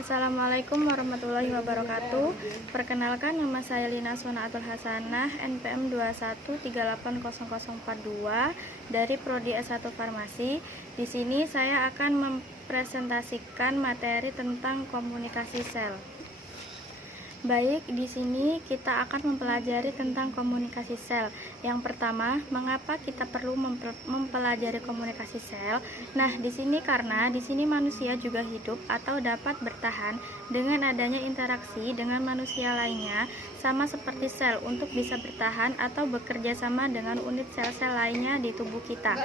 Assalamualaikum warahmatullahi wabarakatuh. Perkenalkan, nama saya Lina Sonaatul Hasanah, NPM 213800042 dari Prodi S1 Farmasi. Di sini saya akan mempresentasikan materi tentang komunikasi sel. Baik, di sini kita akan mempelajari tentang komunikasi sel. Yang pertama, mengapa kita perlu mempelajari komunikasi sel? Nah, di sini karena di sini manusia juga hidup atau dapat bertahan dengan adanya interaksi dengan manusia lainnya, sama seperti sel untuk bisa bertahan atau bekerja sama dengan unit sel-sel lainnya di tubuh kita.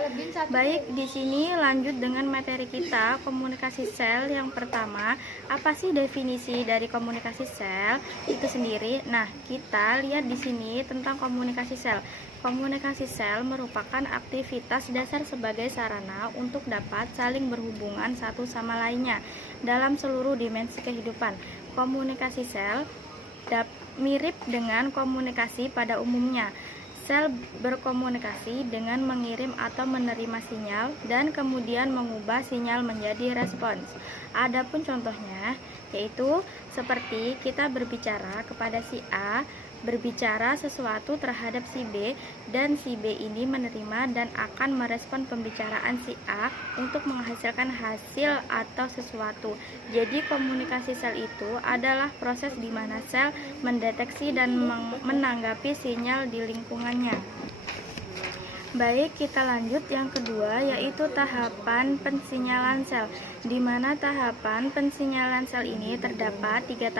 Baik, di sini lanjut dengan materi kita, komunikasi sel. Yang pertama, apa sih definisi dari komunikasi sel itu sendiri? Nah, kita lihat di sini tentang komunikasi sel. Komunikasi sel merupakan aktivitas dasar sebagai sarana untuk dapat saling berhubungan satu sama lainnya dalam seluruh dimensi kehidupan. Komunikasi sel mirip dengan komunikasi pada umumnya. Sel berkomunikasi dengan mengirim atau menerima sinyal dan kemudian mengubah sinyal menjadi respons. Adapun contohnya yaitu seperti kita berbicara kepada si A, berbicara sesuatu terhadap si B, dan si B ini menerima dan akan merespon pembicaraan si A untuk menghasilkan hasil atau sesuatu. Jadi komunikasi sel itu adalah proses di mana sel mendeteksi dan menanggapi sinyal di lingkungannya. Baik, kita lanjut yang kedua, yaitu tahapan pensinyalan sel. Di mana tahapan pensinyalan sel ini terdapat tiga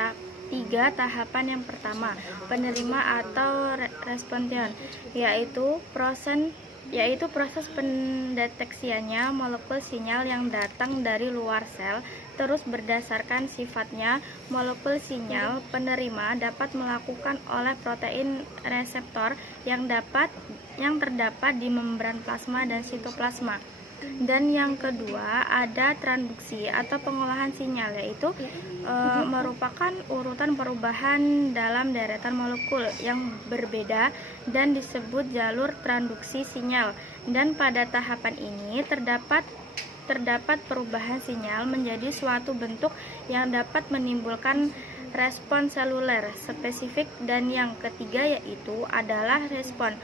tahapan. Yang pertama, penerima atau responsion, yaitu proses pendeteksiannya molekul sinyal yang datang dari luar sel. Terus berdasarkan sifatnya, molekul sinyal penerima dapat melakukan oleh protein reseptor yang terdapat di membran plasma dan sitoplasma. Dan yang kedua, ada transduksi atau pengolahan sinyal, yaitu merupakan urutan perubahan dalam deretan molekul yang berbeda dan disebut jalur transduksi sinyal. Dan pada tahapan ini terdapat perubahan sinyal menjadi suatu bentuk yang dapat menimbulkan respon seluler spesifik. Dan yang ketiga yaitu adalah respon,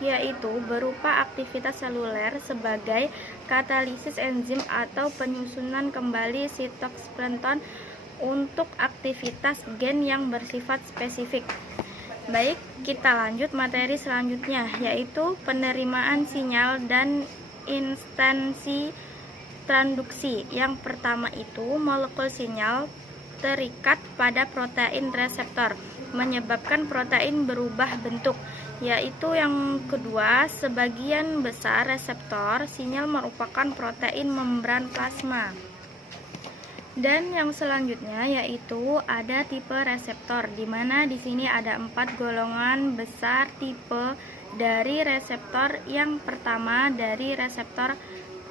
yaitu berupa aktivitas seluler sebagai katalisis enzim atau penyusunan kembali sitoskeleton untuk aktivitas gen yang bersifat spesifik. Baik, kita lanjut materi selanjutnya, yaitu penerimaan sinyal dan instansi transduksi. Yang pertama itu, molekul sinyal terikat pada protein reseptor, menyebabkan protein berubah bentuk. Yaitu yang kedua, sebagian besar reseptor sinyal merupakan protein membran plasma. Dan yang selanjutnya yaitu ada tipe reseptor, di mana di sini ada 4 golongan besar tipe dari reseptor. Yang pertama dari reseptor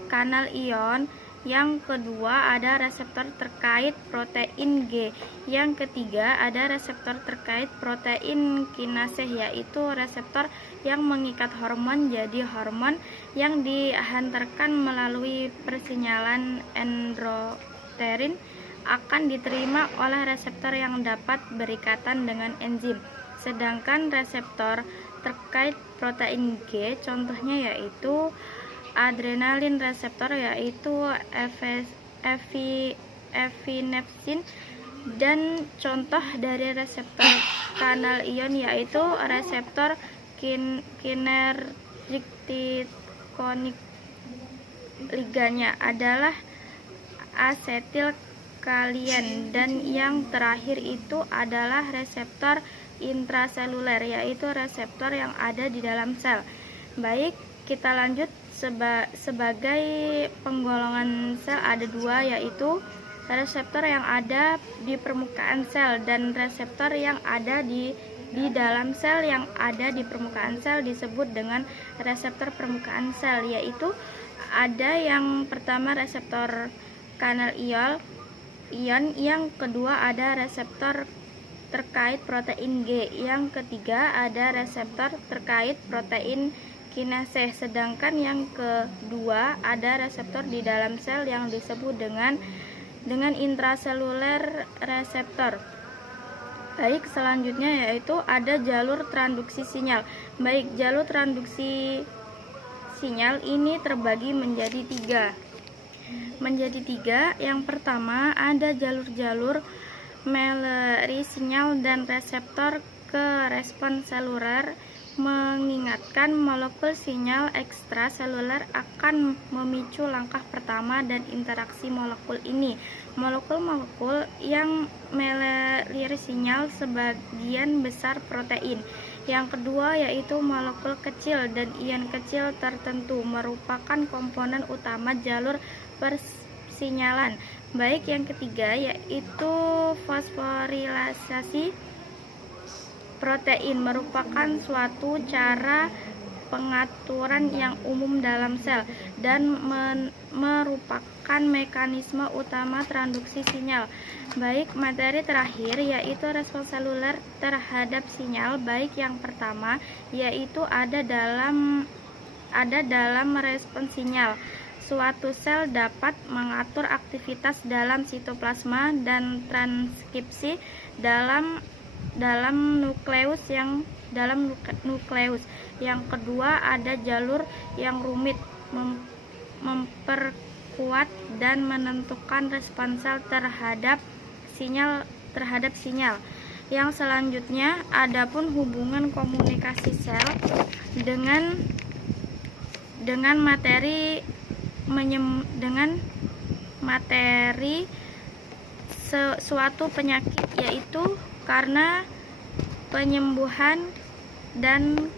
kanal ion, yang kedua ada reseptor terkait protein G, yang ketiga ada reseptor terkait protein kinase, yaitu reseptor yang mengikat hormon. Jadi hormon yang dihantarkan melalui persinyalan endothelin akan diterima oleh reseptor yang dapat berikatan dengan enzim. Sedangkan reseptor terkait protein G contohnya yaitu adrenalin reseptor, yaitu epinepsin. Dan contoh dari reseptor kanal ion yaitu reseptor kinergik tikonik. Liganya adalah asetil kalian. Dan yang terakhir itu adalah reseptor intraseluler, yaitu reseptor yang ada di dalam sel. Baik, kita lanjut. Sebagai penggolongan sel ada 2, yaitu reseptor yang ada di permukaan sel dan reseptor yang ada di dalam sel. Yang ada di permukaan sel disebut dengan reseptor permukaan sel, yaitu ada yang pertama reseptor kanal ion, yang kedua ada reseptor terkait protein G, yang ketiga ada reseptor terkait protein kinase. Sedangkan yang kedua ada reseptor di dalam sel yang disebut dengan dengan intraseluler reseptor. Baik, selanjutnya yaitu ada jalur transduksi sinyal. Baik, jalur transduksi sinyal ini terbagi menjadi tiga. Yang pertama ada jalur-jalur melalui sinyal dan reseptor ke respon seluler, mengingatkan molekul sinyal ekstraseluler akan memicu langkah pertama dan interaksi molekul ini. Molekul-molekul yang melalui sinyal sebagian besar protein. Yang kedua yaitu molekul kecil dan ion kecil tertentu merupakan komponen utama jalur persinyalan. Baik, yang ketiga yaitu fosforilisasi protein merupakan suatu cara pengaturan yang umum dalam sel dan merupakan mekanisme utama transduksi sinyal. Baik, materi terakhir yaitu respons seluler terhadap sinyal. Baik, yang pertama yaitu ada dalam respons sinyal. Suatu sel dapat mengatur aktivitas dalam sitoplasma dan transkripsi dalam nukleus. Yang kedua ada jalur yang rumit memperkuat dan menentukan respons sel terhadap sinyal. Yang selanjutnya adapun hubungan komunikasi sel dengan materi suatu penyakit, yaitu karena penyembuhan dan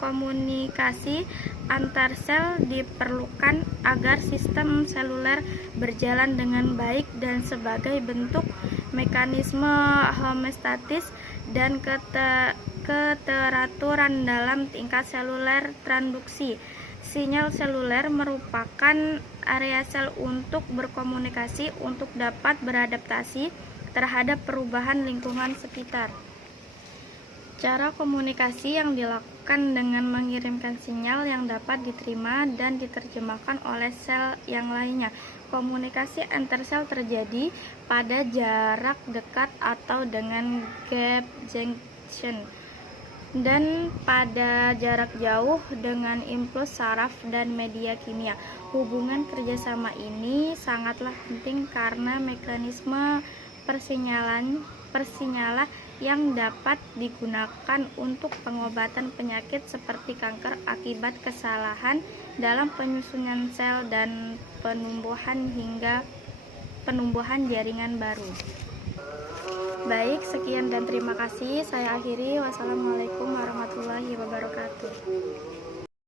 komunikasi antar sel diperlukan agar sistem seluler berjalan dengan baik dan sebagai bentuk mekanisme homeostatis dan keteraturan dalam tingkat seluler transduksi. Sinyal seluler merupakan area sel untuk berkomunikasi untuk dapat beradaptasi terhadap perubahan lingkungan sekitar. Cara komunikasi yang dilakukan dengan mengirimkan sinyal yang dapat diterima dan diterjemahkan oleh sel yang lainnya. Komunikasi antar sel terjadi pada jarak dekat atau dengan gap junction, dan pada jarak jauh dengan impuls saraf dan media kimia. Hubungan kerjasama ini sangatlah penting karena mekanisme persinyalan yang dapat digunakan untuk pengobatan penyakit seperti kanker akibat kesalahan dalam penyusunan sel dan penumbuhan jaringan baru. Baik, sekian dan terima kasih. Saya akhiri. Wassalamualaikum warahmatullahi wabarakatuh.